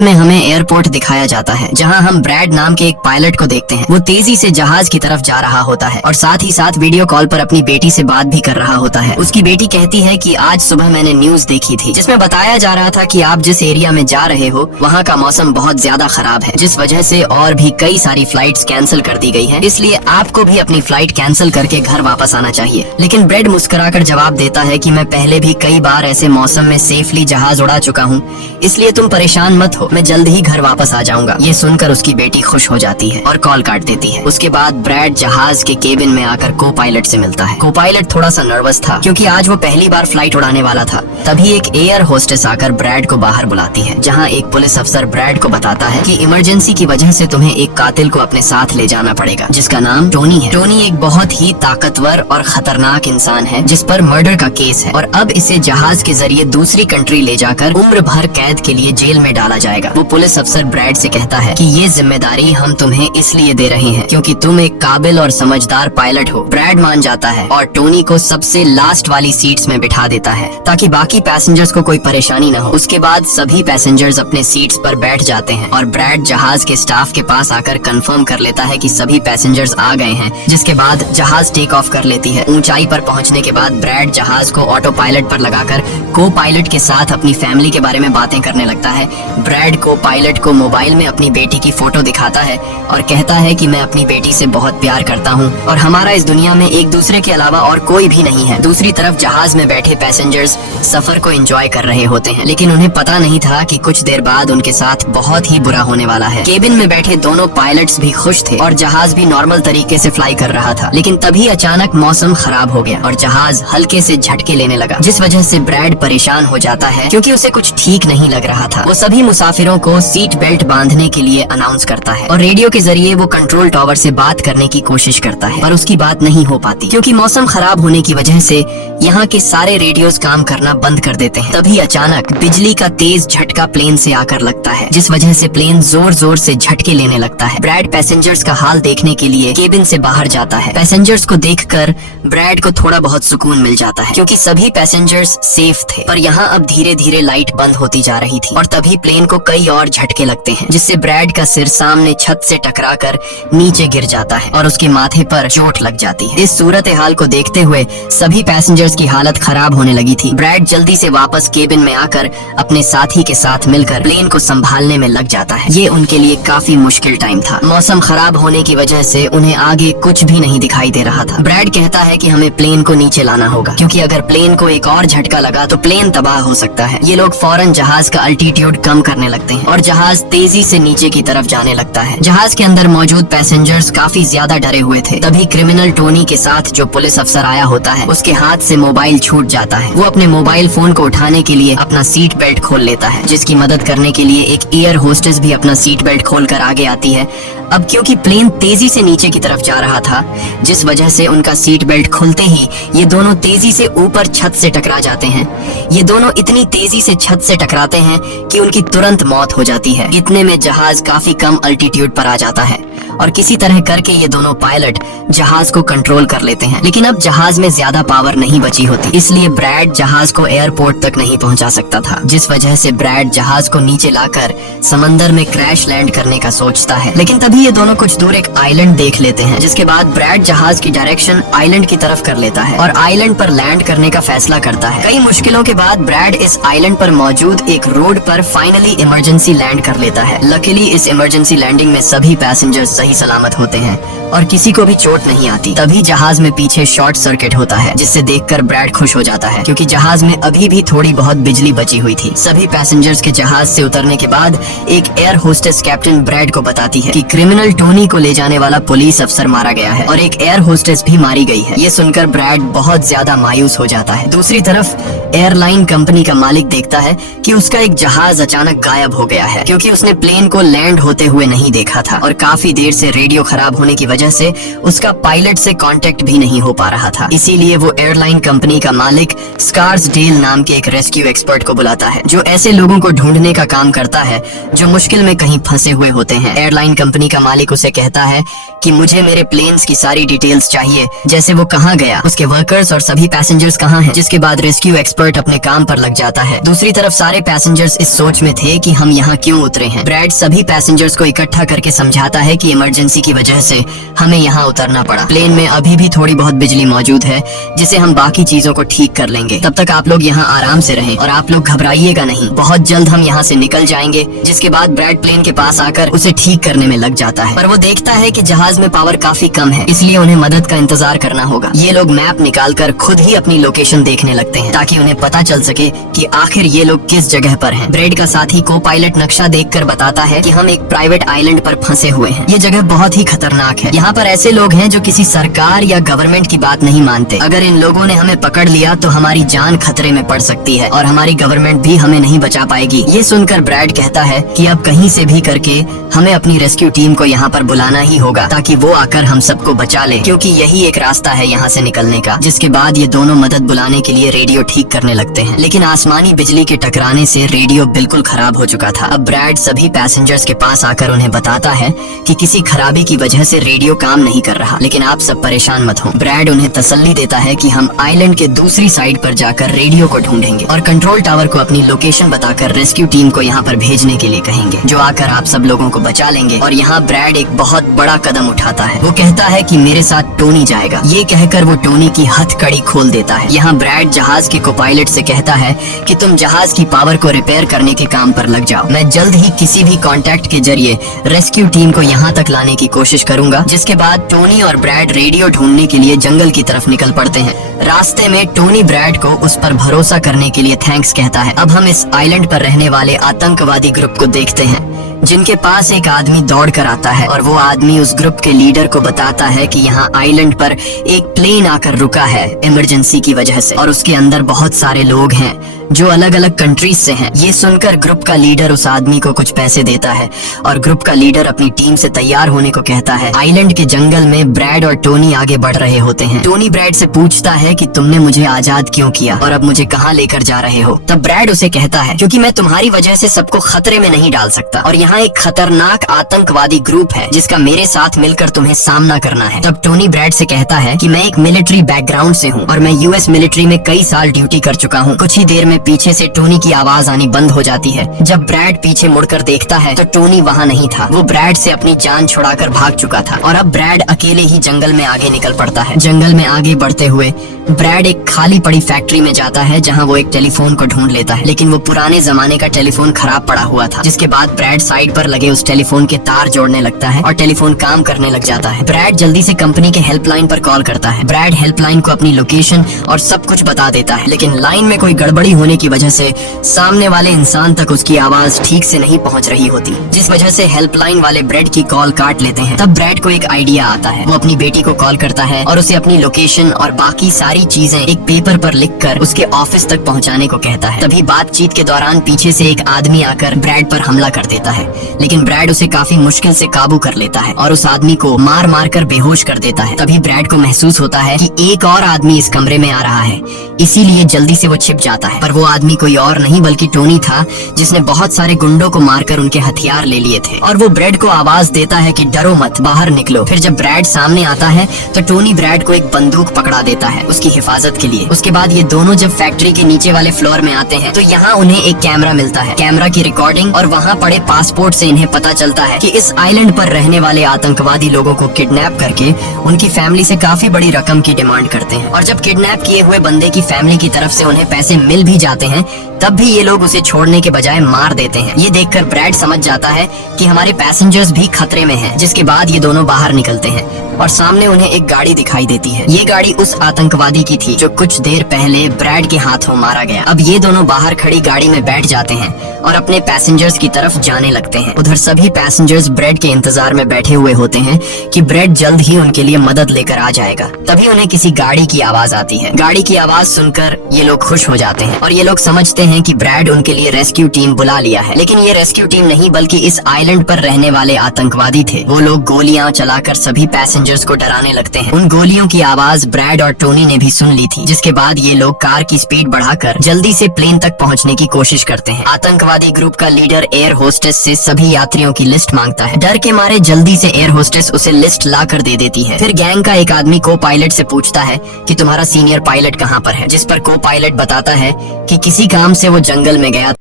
में हमें एयरपोर्ट दिखाया जाता है जहां हम ब्रैड नाम के एक पायलट को देखते हैं। वो तेजी से जहाज की तरफ जा रहा होता है और साथ ही साथ वीडियो कॉल पर अपनी बेटी से बात भी कर रहा होता है। उसकी बेटी कहती है कि आज सुबह मैंने न्यूज देखी थी जिसमें बताया जा रहा था कि आप जिस एरिया में जा रहे हो वहाँ का मौसम बहुत ज्यादा खराब है, जिस वजह से और भी कई सारी फ्लाइट्स कैंसिल कर दी गई है, इसलिए आपको भी अपनी फ्लाइट कैंसिल करके घर वापस आना चाहिए। लेकिन ब्रैड मुस्कुराकर जवाब देता है कि मैं पहले भी कई बार ऐसे मौसम में सेफली जहाज उड़ा चुका हूँ, इसलिए तुम परेशान मत हो, मैं जल्द ही घर वापस आ जाऊंगा। ये सुनकर उसकी बेटी खुश हो जाती है और कॉल काट देती है। उसके बाद ब्रैड जहाज के केबिन में आकर को पायलट से मिलता है। को पायलट थोड़ा सा नर्वस था क्योंकि आज वो पहली बार फ्लाइट उड़ाने वाला था। तभी एक एयर होस्टेस आकर ब्रैड को बाहर बुलाती है, जहाँ एक पुलिस अफसर ब्रैड को बताता है कि इमरजेंसी की वजह से तुम्हें एक कातिल को अपने साथ ले जाना पड़ेगा जिसका नाम टोनी है। टोनी एक बहुत ही ताकतवर और खतरनाक इंसान है जिस पर मर्डर का केस है और अब इसे जहाज के जरिए दूसरी कंट्री ले जाकर उम्र भर कैद के लिए जेल में डाला जाएगा। वो पुलिस अफसर ब्रैड से कहता है कि ये जिम्मेदारी हम तुम्हें इसलिए दे रहे हैं क्योंकि तुम एक काबिल और समझदार पायलट हो। ब्रैड मान जाता है और टोनी को सबसे लास्ट वाली सीट्स में बिठा देता है ताकि बाकी पैसेंजर्स को कोई परेशानी न हो। उसके बाद सभी पैसेंजर्स अपने सीट्स पर बैठ जाते हैं और ब्रैड जहाज के स्टाफ के पास आकर कंफर्म कर लेता है कि सभी पैसेंजर्स आ गए हैं, जिसके बाद जहाज टेक ऑफ कर लेती है। ऊंचाई पर पहुंचने के बाद ब्रैड जहाज को ऑटो पायलट पर लगाकर को पायलट के साथ अपनी फैमिली के बारे में बातें करने लगता है। ब्रैड को पायलट को मोबाइल में अपनी बेटी की फोटो दिखाता है और कहता है कि मैं अपनी बेटी से बहुत प्यार करता हूँ और हमारा इस दुनिया में एक दूसरे के अलावा और कोई भी नहीं है। दूसरी तरफ जहाज में बैठे पैसेंजर्स सफर को एंजॉय कर रहे होते हैं, लेकिन उन्हें पता नहीं था कि कुछ देर बाद उनके साथ बहुत ही बुरा होने वाला है। केबिन में बैठे दोनों पायलट्स भी खुश थे और जहाज भी नॉर्मल तरीके से फ्लाई कर रहा था, लेकिन तभी अचानक मौसम खराब हो गया और जहाज हल्के से झटके लेने लगा, जिस वजह से ब्रैड परेशान हो जाता है क्योंकि उसे कुछ ठीक नहीं लग रहा था। वो सभी मुसाफिरों को सीट बेल्ट बांधने के लिए अनाउंस करता है और रेडियो के जरिए वो कंट्रोल टावर से बात करने की कोशिश करता है, पर उसकी बात नहीं हो पाती क्योंकि मौसम खराब होने की वजह से यहाँ के सारे रेडियोस काम करना बंद कर देते हैं। तभी अचानक बिजली का तेज झटका प्लेन से आकर लगता है, जिस वजह से प्लेन जोर जोर से झटके लेने लगता है। ब्रैड पैसेंजर्स का हाल देखने के लिए केबिन से बाहर जाता है। पैसेंजर्स को देखकर ब्रैड को थोड़ा बहुत सुकून मिल जाता है क्योंकि सभी पैसेंजर्स सेफ थे, पर यहाँ अब धीरे धीरे लाइट बंद होती जा रही थी और तभी प्लेन को कई और झटके लगते हैं, जिससे ब्रैड का सिर सामने छत से टकराकर नीचे गिर जाता है और उसके माथे पर चोट लग जाती है। इस सूरत हाल को देखते हुए सभी पैसेंजर्स की हालत खराब होने लगी थी। ब्रैड जल्दी से वापस केबिन में आकर अपने साथी के साथ मिलकर प्लेन को संभालने में लग जाता है। ये उनके लिए काफी मुश्किल टाइम था। मौसम खराब होने की वजह से उन्हें आगे कुछ भी नहीं दिखाई दे रहा था। ब्रैड कहता है कि हमें प्लेन को नीचे लाना होगा क्योंकि अगर प्लेन को एक और झटका लगा तो प्लेन तबाह हो सकता है। ये लोग फौरन जहाज का अल्टीट्यूड कम करने लगते हैं और जहाज तेजी से नीचे की तरफ जाने लगता है। जहाज के अंदर मौजूद पैसेंजर्स काफी ज्यादा डरे हुए थे। तभी क्रिमिनल टोनी के साथ जो पुलिस अफसर आया होता है उसके हाथ से मोबाइल छूट जाता है। वो अपने मोबाइल फोन को उठाने के लिए अपना सीट बेल्ट खोल लेता है, जिसकी मदद करने के लिए एक एयर होस्टेस भी अपना सीट बेल्ट खोलकर आगे आती है। अब क्योंकि प्लेन तेजी से नीचे की तरफ जा रहा था, जिस वजह से उनका सीट बेल्ट खुलते ही ये दोनों तेजी से ऊपर छत से टकरा जाते हैं। ये दोनों इतनी तेजी से छत से टकराते हैं कि उनकी तुरंत मौत हो जाती है। इतने में जहाज काफी कम अल्टीट्यूड पर आ जाता है और किसी तरह करके ये दोनों पायलट जहाज को कंट्रोल कर लेते हैं। लेकिन अब जहाज में ज्यादा पावर नहीं बची होती, इसलिए ब्रैड जहाज को एयरपोर्ट तक नहीं पहुंचा सकता था, जिस वजह से ब्रैड जहाज को नीचे लाकर समंदर में क्रैश लैंड करने का सोचता है। लेकिन तभी ये दोनों कुछ दूर एक आइलैंड देख लेते हैं, जिसके बाद ब्रैड जहाज की डायरेक्शन आइलैंड की तरफ कर लेता है और आइलैंड पर लैंड करने का फैसला करता है। कई मुश्किलों के बाद ब्रैड इस आइलैंड पर मौजूद एक रोड पर फाइनली इमरजेंसी लैंड कर लेता है। लकीली इस इमरजेंसी लैंडिंग में सभी पैसेंजर्स सही सलामत होते हैं और किसी को भी चोट नहीं आती। तभी जहाज में पीछे शॉर्ट सर्किट होता है, जिससे देखकर ब्रैड खुश हो जाता है क्योंकि जहाज में अभी भी थोड़ी बहुत बिजली बची हुई थी। सभी पैसेंजर्स के जहाज से उतरने के बाद एक एयर होस्टेस कैप्टन ब्रैड को बताती है कि क्रिमिनल टोनी को ले जाने वाला पुलिस अफसर मारा गया है और एक एयर होस्टेस भी मारी गई है। ये सुनकर ब्रैड बहुत ज्यादा मायूस हो जाता है। दूसरी तरफ एयरलाइन कंपनी का मालिक देखता है कि उसका एक जहाज अचानक गायब हो गया है क्योंकि उसने प्लेन को लैंड होते हुए नहीं देखा था और काफी देर से रेडियो खराब होने की वजह से उसका पायलट से कांटेक्ट भी नहीं हो पा रहा था। इसीलिए वो एयरलाइन कंपनी का मालिक स्कार्सडेल नाम के एक रेस्क्यू एक्सपर्ट को बुलाता है, जो ऐसे लोगों को ढूंढने का काम करता है जो मुश्किल में कहीं फंसे हुए होते हैं। एयरलाइन कंपनी का मालिक उसे कहता है कि मुझे मेरे प्लेन्स की सारी डिटेल्स चाहिए, जैसे वो कहाँ गया, उसके वर्कर्स और सभी पैसेंजर्स कहाँ हैं। जिसके बाद रेस्क्यू एक्सपर्ट अपने काम पर लग जाता है। दूसरी तरफ सारे पैसेंजर्स इस सोच में थे कि हम यहाँ क्यों उतरे हैं। ब्रैड सभी पैसेंजर्स को इकट्ठा करके समझाता है कि इमरजेंसी की वजह से हमें यहाँ उतरना पड़ा। प्लेन में अभी भी थोड़ी बहुत बिजली मौजूद है, जिसे हम बाकी चीजों को ठीक कर लेंगे। तब तक आप लोग यहाँ आराम से रहें और आप लोग घबराइएगा नहीं, बहुत जल्द हम यहाँ से निकल जाएंगे। जिसके बाद ब्रैड प्लेन के पास आकर उसे ठीक करने में लग जाता है, पर वो देखता है कि जहाज में पावर काफी कम है, इसलिए उन्हें मदद का इंतजार करना होगा। ये लोग मैप निकालकर खुद ही अपनी लोकेशन देखने लगते हैं ताकि उन्हें पता चल सके कि आखिर ये लोग किस जगह पर हैं। ब्रैड का साथी को पायलट नक्शा देखकर बताता है कि हम एक प्राइवेट आइलैंड पर फंसे हुए हैं। ये जगह बहुत ही खतरनाक है। यहाँ पर ऐसे लोग हैं जो किसी सरकार या गवर्नमेंट की बात नहीं मानते। अगर इन लोगों ने हमें पकड़ लिया तो हमारी जान खतरे में पड़ सकती है और हमारी गवर्नमेंट भी हमें नहीं बचा पाएगी। ये सुनकर ब्रैड कहता है कि अब कहीं से भी करके हमें अपनी रेस्क्यू टीम को यहाँ पर बुलाना ही होगा ताकि वो आकर हम सबको बचा ले, क्योंकि यही एक रास्ता है यहाँ से निकलने का। जिसके बाद ये दोनों मदद बुलाने के लिए रेडियो ठीक करने लगते हैं, लेकिन आसमानी बिजली के टकराने से रेडियो बिल्कुल खराब हो चुका था। अब ब्रैड सभी पैसेंजर्स के पास आकर उन्हें बताता है कि किसी खराबी की वजह से रेडियो काम नहीं कर रहा, लेकिन आप सब परेशान मत हो। ब्रैड उन्हें तसल्ली देता है कि हम आइलैंड के दूसरी साइड पर जाकर रेडियो को ढूंढेंगे और कंट्रोल टावर को अपनी लोकेशन बताकर रेस्क्यू टीम को यहाँ पर भेजने के लिए कहेंगे, जो आकर आप सब लोगों को बचा लेंगे। और यहाँ ब्रैड एक बहुत बड़ा कदम उठाता है। वो कहता है कि मेरे साथ टोनी जाएगा। ये कहकर वो टोनी की हथकड़ी खोल देता है। यहाँ ब्रैड जहाज के कोपायलट से कहता है कि तुम जहाज की पावर को रिपेयर करने के काम पर लग जाओ। मैं जल्द ही किसी भी कांटेक्ट के जरिए रेस्क्यू टीम को यहाँ तक लाने की कोशिश करूंगा। जिसके बाद टोनी और ब्रैड रेडियो ढूंढने के लिए जंगल की तरफ निकल पड़ते हैं। रास्ते में टोनी ब्रैड को उस पर भरोसा करने के लिए थैंक्स कहता है। अब हम इस आइलैंड पर रहने वाले आतंकवादी ग्रुप को देखते हैं, जिनके पास एक आदमी दौड़ कर आता है और वो आदमी उस ग्रुप के लीडर को बताता है कि यहाँ आइलैंड पर एक प्लेन आकर रुका है इमरजेंसी की वजह से और उसके अंदर बहुत सारे लोग हैं जो अलग अलग कंट्रीज से हैं। ये सुनकर ग्रुप का लीडर उस आदमी को कुछ पैसे देता है और ग्रुप का लीडर अपनी टीम से तैयार होने को कहता है। आइलैंड के जंगल में ब्रैड और टोनी आगे बढ़ रहे होते हैं। टोनी ब्रैड से पूछता है कि तुमने मुझे आजाद क्यों किया और अब मुझे कहाँ लेकर जा रहे हो। तब ब्रैड उसे कहता है क्योंकि मैं तुम्हारी वजह से सबको खतरे में नहीं डाल सकता और यहाँ एक खतरनाक आतंकवादी ग्रुप है जिसका मेरे साथ मिलकर तुम्हें सामना करना है। तब टोनी ब्रैड से कहता है कि मैं एक मिलिट्री बैकग्राउंड से हूँ और मैं यूएस मिलिट्री में कई साल ड्यूटी कर चुका हूँ। कुछ ही देर में पीछे से टोनी की आवाज आनी बंद हो जाती है। जब ब्रैड पीछे मुड़कर देखता है तो टोनी वहाँ नहीं था। वो ब्रैड से अपनी जान छुड़ाकर भाग चुका था और अब ब्रैड अकेले ही जंगल में आगे निकल पड़ता है। जंगल में आगे बढ़ते हुए ब्रैड एक खाली पड़ी फैक्ट्री में जाता है जहाँ वो एक टेलीफोन को ढूंढ लेता है, लेकिन वो पुराने जमाने का टेलीफोन खराब पड़ा हुआ था। जिसके बाद ब्रैड साइड पर लगे उस टेलीफोन के तार जोड़ने लगता है और टेलीफोन काम करने लग जाता है। ब्रैड जल्दी से कंपनी के हेल्पलाइन पर कॉल करता है। ब्रैड हेल्पलाइन को अपनी लोकेशन और सब कुछ बता देता है, लेकिन लाइन में कोई गड़बड़ी होने की वजह से सामने वाले इंसान तक उसकी आवाज ठीक से नहीं पहुंच रही होती, जिस वजह से हेल्पलाइन वाले ब्रैड की कॉल काट लेते हैं। तब ब्रैड को एक आइडिया आता है। वो अपनी बेटी को कॉल करता है और उसे अपनी लोकेशन और बाकी सारी चीजें एक पेपर पर लिखकर उसके ऑफिस तक पहुंचाने को कहता है। तभी बातचीत के दौरान पीछे से एक आदमी आकर ब्रैड पर हमला कर देता है, लेकिन ब्रैड उसे काफी मुश्किल से काबू कर लेता है और उस आदमी को मार मार कर बेहोश कर देता है। तभी ब्रैड को महसूस होता है कि एक और आदमी इस कमरे में आ रहा है, इसीलिए जल्दी से वो छिप जाता है। पर वो आदमी कोई और नहीं बल्कि टोनी था, जिसने बहुत सारे गुंडों को मारकर उनके हथियार ले लिए थे। और वो ब्रैड को आवाज देता है कि डरो मत, बाहर निकलो। फिर जब ब्रैड सामने आता है तो टोनी ब्रैड को एक बंदूक पकड़ा देता है उसकी हिफाजत के लिए। उसके बाद ये दोनों जब फैक्ट्री के नीचे वाले फ्लोर में आते हैं तो यहाँ उन्हें एक कैमरा मिलता है, कैमरा की रिकॉर्डिंग और वहाँ पड़े पासपोर्ट से इन्हें पता चलता है कि इस आइलैंड पर रहने वाले आतंकवादी लोगों को किडनैप करके उनकी फैमिली से काफी बड़ी रकम की डिमांड करते हैं। और जब किडनैप किए हुए बंदे की फैमिली की तरफ से उन्हें पैसे मिल भी जाते हैं तब भी ये लोग उसे छोड़ने के बजाय मार देते हैं। ये देखकर ब्रैड समझ जाता है कि हमारे पैसेंजर्स भी खतरे में हैं। जिसके बाद ये दोनों बाहर निकलते हैं और सामने उन्हें एक गाड़ी दिखाई देती है। ये गाड़ी उस आतंकवादी की थी जो कुछ देर पहले ब्रैड के हाथों मारा गया। अब ये दोनों बाहर खड़ी गाड़ी में बैठ जाते हैं और अपने पैसेंजर्स की तरफ जाने लगते हैं। उधर सभी पैसेंजर्स ब्रैड के इंतजार में बैठे हुए होते हैं कि ब्रैड जल्द ही उनके लिए मदद लेकर आ जाएगा। तभी उन्हें किसी गाड़ी की आवाज आती है। गाड़ी की आवाज सुनकर ये लोग खुश हो जाते हैं और ये लोग समझते हैं कि ब्रैड उनके लिए रेस्क्यू टीम बुला लिया है। लेकिन ये रेस्क्यू टीम नहीं बल्कि इस आइलैंड पर रहने वाले आतंकवादी थे। वो लोग गोलियां चलाकर सभी पैसेंजर्स को डराने लगते हैं। उन गोलियों की आवाज ब्रैड और टोनी ने भी सुन ली थी, जिसके बाद ये लोग कार की स्पीड बढ़ाकर जल्दी से प्लेन तक पहुंचने की कोशिश करते हैं। आतंकवादी ग्रुप का लीडर एयर होस्टेस से सभी यात्रियों की लिस्ट मांगता है। डर के मारे जल्दी से एयर होस्टेस उसे लिस्ट ला कर दे देती है। फिर गैंग का एक आदमी को पायलट से पूछता है कि तुम्हारा सीनियर पायलट कहाँ पर है, जिस पर को पायलट बताता है कि किसी काम से वो जंगल में गया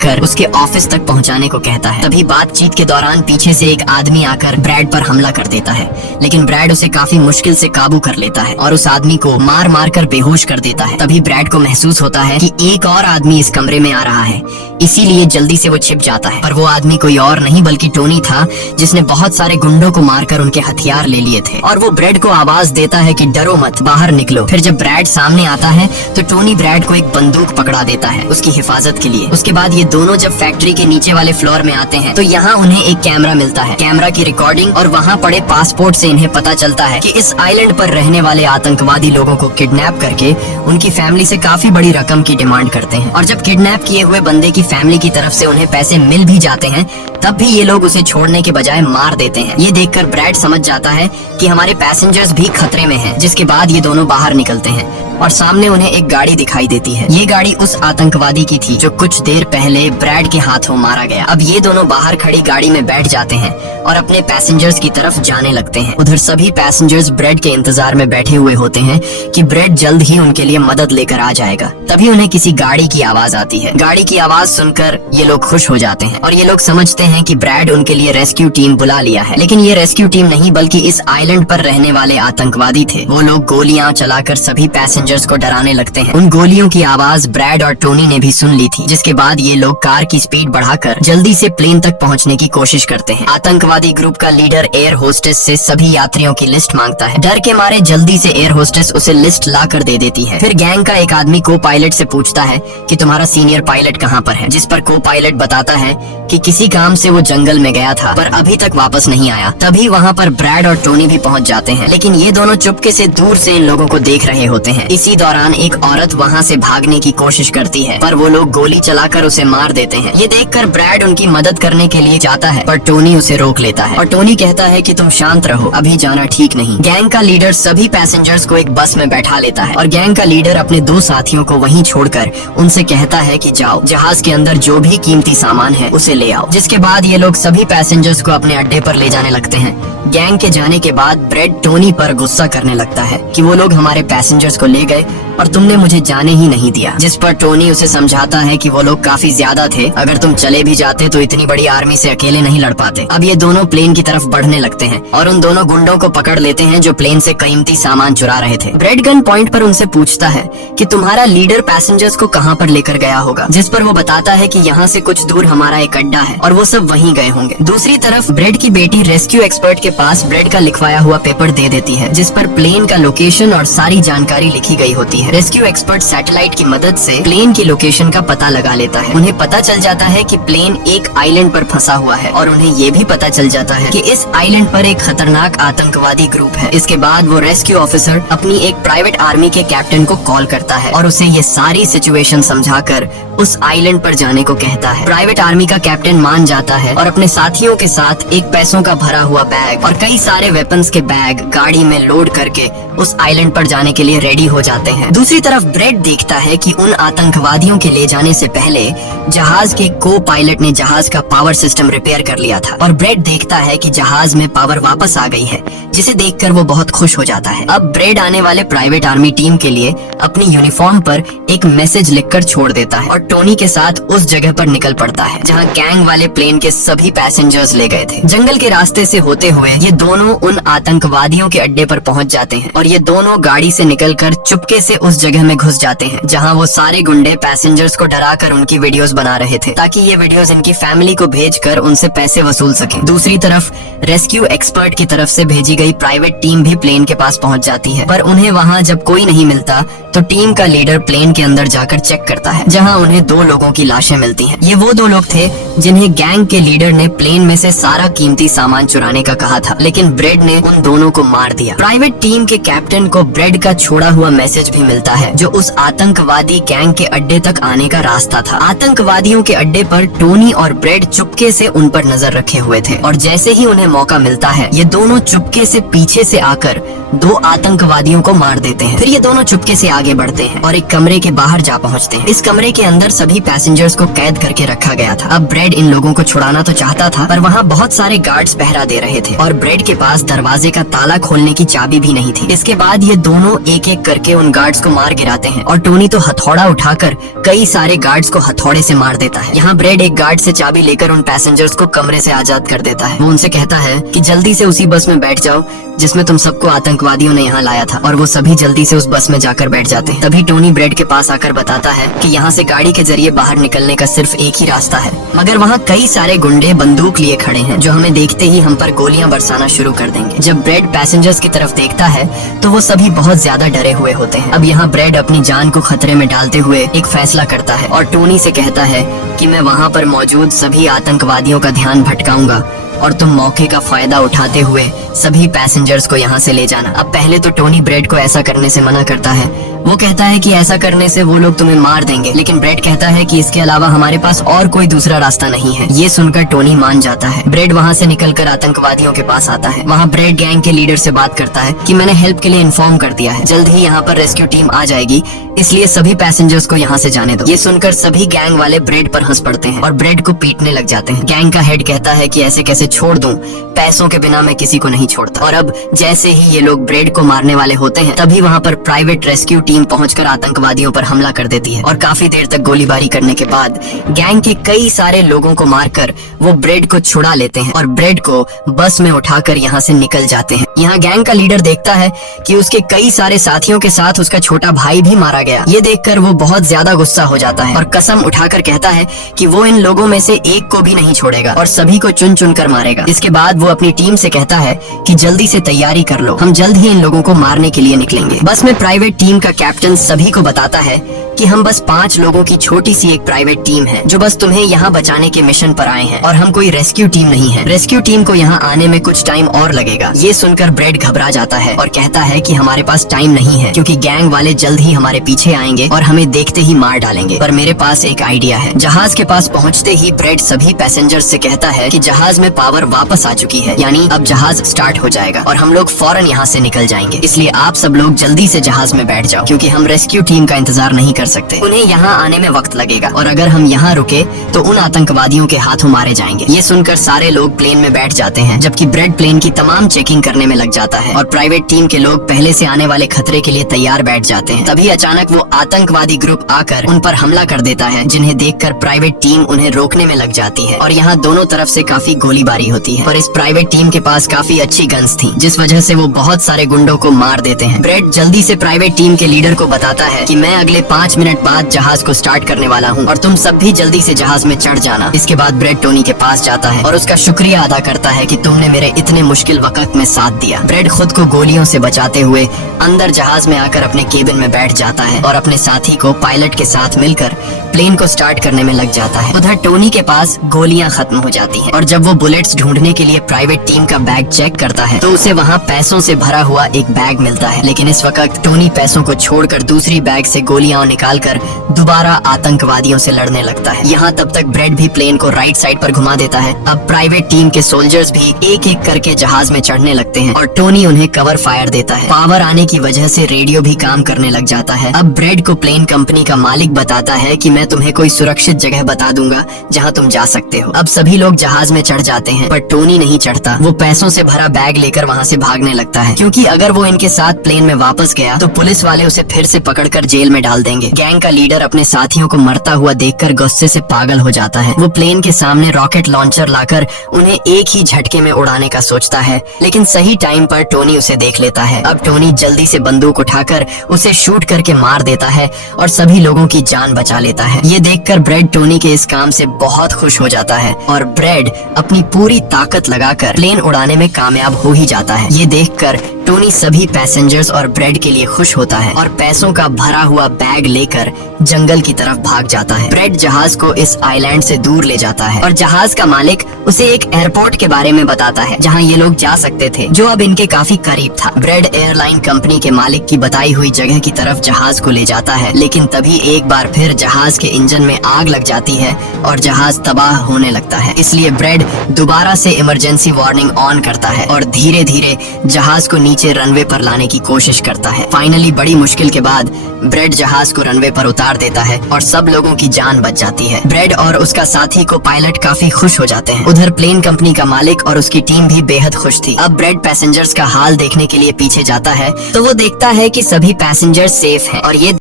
कर उसके ऑफिस तक पहुंचाने को कहता है। तभी बातचीत के दौरान पीछे से एक आदमी आकर ब्रैड पर हमला कर देता है, लेकिन ब्रैड उसे काफी मुश्किल से काबू कर लेता है और उस आदमी को मार मार कर बेहोश कर देता है। तभी ब्रैड को महसूस होता है कि एक और आदमी इस कमरे में आ रहा है, इसीलिए जल्दी से वो छिप जाता है। पर वो आदमी कोई और नहीं बल्कि टोनी था, जिसने बहुत सारे गुंडों को मारकर उनके हथियार ले लिए थे। और वो ब्रैड को आवाज देता है कि डरो मत, बाहर निकलो। फिर जब ब्रैड सामने आता है तो टोनी ब्रैड को एक बंदूक पकड़ा देता है उसकी हिफाजत के लिए। उसके बाद ये दोनों जब फैक्ट्री के नीचे वाले फ्लोर में आते हैं तो यहाँ उन्हें एक कैमरा मिलता है। कैमरा की रिकॉर्डिंग और वहाँ पड़े पासपोर्ट से इन्हें पता चलता है कि इस आइलैंड पर रहने वाले आतंकवादी लोगों को किडनैप करके उनकी फैमिली से काफी बड़ी रकम की डिमांड करते हैं। और जब किडनैप किए हुए बंदे की फैमिली की तरफ से उन्हें पैसे मिल भी जाते हैं, तब भी ये लोग उसे छोड़ने के बजाय मार देते हैं। ये देखकर ब्रैड समझ जाता है कि हमारे पैसेंजर्स भी खतरे में हैं। जिसके बाद ये दोनों बाहर निकलते हैं और सामने उन्हें एक गाड़ी दिखाई देती है। ये गाड़ी उस आतंकवादी की थी जो कुछ देर पहले ब्रैड के हाथों मारा गया। अब ये दोनों बाहर खड़ी गाड़ी में बैठ जाते हैं और अपने पैसेंजर्स की तरफ जाने लगते हैं। उधर सभी पैसेंजर्स ब्रैड के इंतजार में बैठे हुए होते हैं कि ब्रैड जल्द ही उनके लिए मदद लेकर आ जाएगा। तभी उन्हें किसी गाड़ी की आवाज आती है। गाड़ी की आवाज सुनकर ये लोग खुश हो जाते हैं और ये लोग समझते हैं कि ब्रैड उनके लिए रेस्क्यू टीम बुला लिया है। लेकिन ये रेस्क्यू टीम नहीं बल्कि इस आइलैंड पर रहने वाले आतंकवादी थे। वो लोग गोलियां चलाकर सभी पैसेंजर्स को डराने लगते हैं। उन गोलियों की आवाज ब्रैड और टोनी ने भी सुन ली थी, जिसके बाद ये लोग कार की स्पीड बढ़ाकर जल्दी से प्लेन तक पहुंचने की कोशिश करते हैं। आतंकवादी ग्रुप का लीडर एयर होस्टेस से सभी यात्रियों की लिस्ट मांगता है। डर के मारे जल्दी से एयर होस्टेस उसे लिस्ट ला कर दे देती है। फिर गैंग का एक आदमी को पायलट से पूछता है कि तुम्हारा सीनियर पायलट कहाँ पर है, जिस पर को पायलट बताता है कि किसी काम से वो जंगल में गया था पर अभी तक वापस नहीं आया। तभी वहाँ पर ब्रैड और टोनी भी पहुँच जाते हैं, लेकिन ये दोनों चुपके से दूर से इन लोगों को देख रहे होते हैं। इसी दौरान एक औरत वहाँ से भागने की कोशिश करती है, पर वो लोग गोली चलाकर उसे मार देते हैं। ये देखकर ब्रैड उनकी मदद करने के लिए जाता है, पर टोनी उसे रोक लेता है और टोनी कहता है कि तुम शांत रहो, अभी जाना ठीक नहीं। गैंग का लीडर सभी पैसेंजर्स को एक बस में बैठा लेता है और गैंग का लीडर अपने दो साथियों को वहीं छोड़कर उनसे कहता है कि जाओ, जहाज के अंदर जो भी कीमती सामान है उसे ले आओ। जिसके बाद ये लोग सभी पैसेंजर्स को अपने अड्डे पर ले जाने लगते हैं। गैंग के जाने के बाद ब्रैड टोनी पर गुस्सा करने लगता है कि वो लोग हमारे पैसेंजर्स को ले गए और तुमने मुझे जाने ही नहीं दिया। जिस पर टोनी उसे समझाता है कि वो लोग काफी ज्यादा थे, अगर तुम चले भी जाते तो इतनी बड़ी आर्मी से अकेले नहीं लड़ पाते। अब ये दोनों प्लेन की तरफ बढ़ने लगते हैं और उन दोनों गुंडों को पकड़ लेते हैं जो प्लेन से कीमती सामान चुरा रहे थे। ब्रैड गन पॉइंट पर उनसे पूछता है कि तुम्हारा लीडर पैसेंजर्स को कहाँ पर लेकर गया होगा, जिस पर वो बताता है कि यहाँ से कुछ दूर हमारा एक अड्डा है और वो सब वहीं गए होंगे। दूसरी तरफ ब्रैड की बेटी रेस्क्यू एक्सपर्ट के पास ब्रैड का लिखवाया हुआ पेपर दे देती है, जिस पर प्लेन का लोकेशन और सारी जानकारी लिखी गई होती है। रेस्क्यू एक्सपर्ट सैटेलाइट की मदद से प्लेन की लोकेशन का पता लगा लेता है। उन्हें पता चल जाता है कि प्लेन एक आइलैंड पर फंसा हुआ है और उन्हें ये भी पता चल जाता है कि इस आइलैंड पर एक खतरनाक आतंकवादी ग्रुप है। इसके बाद वो रेस्क्यू ऑफिसर अपनी एक प्राइवेट आर्मी के कैप्टन को कॉल करता है और उसे ये सारी सिचुएशन समझाकर उस आइलैंड पर जाने को कहता है। प्राइवेट आर्मी का कैप्टन मान जाता है और अपने साथियों के साथ एक पैसों का भरा हुआ बैग और कई सारे वेपन्स के बैग गाड़ी में लोड करके उस आइलैंड पर जाने के लिए रेडी हो जाते हैं। दूसरी तरफ ब्रैड देखता है कि उन आतंकवादियों के ले जाने से पहले जहाज के को पायलट ने जहाज का पावर सिस्टम रिपेयर कर लिया था और ब्रैड देखता है कि जहाज में पावर वापस आ गई है, जिसे देखकर वो बहुत खुश हो जाता है। अब ब्रैड आने वाले प्राइवेट आर्मी टीम के लिए अपनी यूनिफॉर्म पर एक मैसेज लिखकर छोड़ देता है और टोनी के साथ उस जगह पर निकल पड़ता है जहाँ गैंग वाले प्लेन के सभी पैसेंजर्स ले गए थे। जंगल के रास्ते से होते हुए ये दोनों उन आतंकवादियों के अड्डे पर पहुँच जाते हैं और ये दोनों गाड़ी से निकलकर चुपके से उस जगह में घुस जाते हैं जहाँ वो सारे गुंडे पैसेंजर्स को डराकर उनकी वीडियोस बना रहे थे ताकि ये वीडियोस इनकी फैमिली को भेजकर उनसे पैसे वसूल सके। दूसरी तरफ रेस्क्यू एक्सपर्ट की तरफ से भेजी गई प्राइवेट टीम भी प्लेन के पास पहुंच जाती है, पर उन्हें वहां जब कोई नहीं मिलता तो टीम का लीडर प्लेन के अंदर जाकर चेक करता है जहां उन्हें दो लोगों की लाशें मिलती हैं। ये वो दो लोग थे जिन्हें गैंग के लीडर ने प्लेन में से सारा कीमती सामान चुराने का कहा था, लेकिन ब्रेड ने उन दोनों को मार दिया। प्राइवेट टीम के कैप्टन को ब्रेड का छोड़ा हुआ मैसेज भी मिलता है, जो उस आतंकवादी गैंग के अड्डे तक आने का रास्ता था। आतंकवादियों के अड्डे पर टोनी और ब्रेड चुपके से उन पर नजर रखे हुए थे और जैसे ही उन्हें मौका मिलता है, ये दोनों चुपके से पीछे से आकर दो आतंकवादियों को मार देते हैं। फिर ये दोनों चुपके से आगे बढ़ते हैं और एक कमरे के बाहर जा पहुंचते हैं। इस कमरे के अंदर सभी पैसेंजर्स को कैद करके रखा गया था। अब ब्रेड इन लोगों को छुड़ाना तो चाहता था, पर वहाँ बहुत सारे गार्ड्स पहरा दे रहे थे और ब्रेड के पास दरवाजे का ताला खोलने की चाबी भी नहीं थी। इसके बाद ये दोनों एक एक करके उन गार्ड्स को मार गिराते हैं और टोनी तो हथौड़ा उठाकर कई सारे गार्ड्स को हथौड़े से मार देता है। यहाँ ब्रेड एक गार्ड से चाबी लेकर उन पैसेंजर्स को कमरे से आजाद कर देता है। वो उनसे कहता है कि जल्दी से उसी बस में बैठ जाओ जिसमें तुम सबको आतंकवादियों ने यहाँ लाया था, और वो सभी जल्दी से उस बस में जाकर बैठ जाते हैं। तभी टोनी ब्रेड के पास आकर बताता है कि यहाँ से गाड़ी के जरिए बाहर निकलने का सिर्फ एक ही रास्ता है, मगर वहाँ कई सारे गुंडे बंदूक लिए खड़े हैं जो हमें देखते ही हम पर गोलियां बरसाना शुरू कर देंगे। जब ब्रेड पैसेंजर्स की तरफ देखता है तो वो सभी बहुत ज्यादा डरे हुए होते हैं। अब यहाँ ब्रेड अपनी जान को खतरे में डालते हुए एक फैसला करता है और टोनी से कहता है कि मैं वहाँ पर मौजूद सभी आतंकवादियों का ध्यान भटकाऊंगा और तुम मौके का फायदा उठाते हुए सभी पैसेंजर्स को यहाँ से ले जाना। अब पहले तो टोनी ब्रेड को ऐसा करने से मना करता है। वो कहता है कि ऐसा करने से वो लोग तुम्हें मार देंगे, लेकिन ब्रेड कहता है कि इसके अलावा हमारे पास और कोई दूसरा रास्ता नहीं है। ये सुनकर टोनी मान जाता है। ब्रेड वहाँ से निकलकर आतंकवादियों के पास आता है। वहाँ ब्रेड गैंग के लीडर से बात करता है कि मैंने हेल्प के लिए इन्फॉर्म कर दिया है, जल्द ही यहाँ पर रेस्क्यू टीम आ जाएगी, इसलिए सभी पैसेंजर्स को यहाँ से जाने दो। ये सुनकर सभी गैंग वाले ब्रेड पर हंस पड़ते हैं और ब्रेड को पीटने लग जाते हैं। गैंग का हेड कहता है कि ऐसे कैसे छोड़ दूं, पैसों के बिना मैं किसी को नहीं छोड़ता। और अब जैसे ही ये लोग ब्रेड को मारने वाले होते हैं, तभी वहाँ पर प्राइवेट रेस्क्यू टीम पहुंचकर आतंकवादियों पर हमला कर देती है और काफी देर तक गोलीबारी करने के बाद गैंग के कई सारे लोगों को मारकर वो ब्रेड को छुड़ा लेते हैं और ब्रेड को बस में उठाकर यहाँ से निकल जाते हैं। यहाँ गैंग का लीडर देखता है कि उसके कई सारे साथियों के साथ उसका छोटा भाई भी मारा गया। ये देखकर वो बहुत ज्यादा गुस्सा हो जाता है और कसम उठाकर कहता है कि वो इन लोगों में से एक को भी नहीं छोड़ेगा और सभी को चुन चुन कर मारेगा। इसके बाद वो अपनी टीम से कहता है कि जल्दी से तैयारी कर लो, हम जल्द ही इन लोगों को मारने के लिए निकलेंगे। बस में प्राइवेट टीम का कैप्टन सभी को बताता है कि हम बस 5 लोगों की छोटी सी एक प्राइवेट टीम है जो बस तुम्हें यहाँ बचाने के मिशन पर आए हैं और हम कोई रेस्क्यू टीम नहीं है। रेस्क्यू टीम को यहाँ आने में कुछ टाइम और लगेगा। ये सुनकर ब्रेड घबरा जाता है और कहता है कि हमारे पास टाइम नहीं है क्योंकि गैंग वाले जल्द ही हमारे पीछे आएंगे और हमें देखते ही मार डालेंगे। पर मेरे पास एक आइडिया है। जहाज के पास पहुँचते ही ब्रेड सभी पैसेंजर्स से कहता है कि जहाज में पावर वापस आ चुकी है, यानी अब जहाज स्टार्ट हो जाएगा और हम लोग फौरन यहाँ से निकल जाएंगे। इसलिए आप सब लोग जल्दी से जहाज में बैठ जाओ क्योंकि हम रेस्क्यू टीम का इंतजार नहीं कर सकते। उन्हें यहाँ आने में वक्त लगेगा और अगर हम यहाँ रुके तो उन आतंकवादियों के हाथों मारे जाएंगे। ये सुनकर सारे लोग प्लेन में बैठ जाते हैं जबकि ब्रेड प्लेन की तमाम चेकिंग करने में लग जाता है और प्राइवेट टीम के लोग पहले से आने वाले खतरे के लिए तैयार बैठ जाते हैं। तभी अचानक वो आतंकवादी ग्रुप आकर उन पर हमला कर देता है, जिन्हें देखकर प्राइवेट टीम उन्हें रोकने में लग जाती है और यहाँ दोनों तरफ से काफी गोलीबारी होती है। पर इस प्राइवेट टीम के पास काफी अच्छी गन्स थी, जिस वजह से वो बहुत सारे गुंडों को मार देते हैं। ब्रेड जल्दी से प्राइवेट टीम के लीडर को बताता है कि मैं अगले 5 मिनट बाद जहाज को स्टार्ट करने वाला हूँ और तुम सब भी जल्दी से जहाज में चढ़ जाना। इसके बाद ब्रेड टोनी के पास जाता है और उसका शुक्रिया अदा करता है कि तुमने मेरे इतने मुश्किल वक्त में साथ दिया। ब्रेड खुद को गोलियों से बचाते हुए अंदर जहाज में आकर अपने केबिन में बैठ जाता है और अपने साथी को पायलट के साथ मिलकर प्लेन को स्टार्ट करने में लग जाता है। उधर टोनी के पास गोलियां खत्म हो जाती हैं और जब वो बुलेट्स ढूंढने के लिए प्राइवेट टीम का बैग चेक करता है तो उसे वहाँ पैसों से भरा हुआ एक बैग मिलता है। लेकिन इस वक्त टोनी पैसों को छोड़कर दूसरी बैग से गोलियां निकालकर दोबारा आतंकवादियों से लड़ने लगता है। यहाँ तब तक ब्रेड भी प्लेन को राइट साइड पर घुमा देता है। अब प्राइवेट टीम के सोल्जर्स भी एक एक करके जहाज में चढ़ने लगते हैं और टोनी उन्हें कवर फायर देता है। पावर आने की वजह से रेडियो भी काम करने लग जाता है। अब ब्रेड को प्लेन कंपनी का मालिक बताता है कि मैं तुम्हें कोई सुरक्षित जगह बता दूंगा जहाँ तुम जा सकते हो। अब सभी लोग जहाज में चढ़ जाते हैं पर टोनी नहीं चढ़ता। वो पैसों से भरा बैग लेकर वहाँ से भागने लगता है क्योंकि अगर वो इनके साथ प्लेन में वापस गया तो पुलिस वाले उसे फिर से पकड़कर जेल में डाल देंगे। गैंग का लीडर अपने साथियों को मरता हुआ देखकर गुस्से से पागल हो जाता है। वो प्लेन के सामने रॉकेट लॉन्चर लाकर उन्हें एक ही झटके में उड़ाने का सोचता है, लेकिन सही टाइम पर टोनी उसे देख लेता है। अब टोनी जल्दी से बंदूक उठाकर उसे शूट करके मार देता है और सभी लोगों की जान बचा लेता है। ये देखकर ब्रेड टोनी के इस काम से बहुत खुश हो जाता है और ब्रेड अपनी पूरी ताकत लगाकर प्लेन उड़ाने में कामयाब कामयाब हो ही जाता है। ये देखकर टोनी सभी पैसेंजर्स और ब्रेड के लिए खुश होता है और पैसों का भरा हुआ बैग लेकर जंगल की तरफ भाग जाता है। ब्रेड जहाज को इस आइलैंड से दूर ले जाता है और जहाज का मालिक उसे एक एयरपोर्ट के बारे में बताता है जहां ये लोग जा सकते थे, जो अब इनके काफी करीब था। ब्रेड एयरलाइन कंपनी के मालिक की बताई हुई जगह की तरफ जहाज को ले जाता है, लेकिन तभी एक बार फिर जहाज के इंजन में आग लग जाती है और जहाज तबाह होने लगता है। इसलिए ब्रेड दोबारा से इमरजेंसी वार्निंग ऑन करता है और धीरे धीरे जहाज को नीचे रनवे पर लाने की कोशिश करता है। फाइनली बड़ी मुश्किल के बाद ब्रेड जहाज को रनवे पर उतार देता है और सब लोगों की जान बच जाती है। ब्रेड और उसका साथी को पायलट काफी खुश हो जाते हैं। उधर प्लेन कंपनी का मालिक और उसकी टीम भी बेहद खुश थी। अब ब्रेड पैसेंजर्स का हाल देखने के लिए पीछे जाता है तो वो देखता है कि सभी पैसेंजर सेफ हैं और ये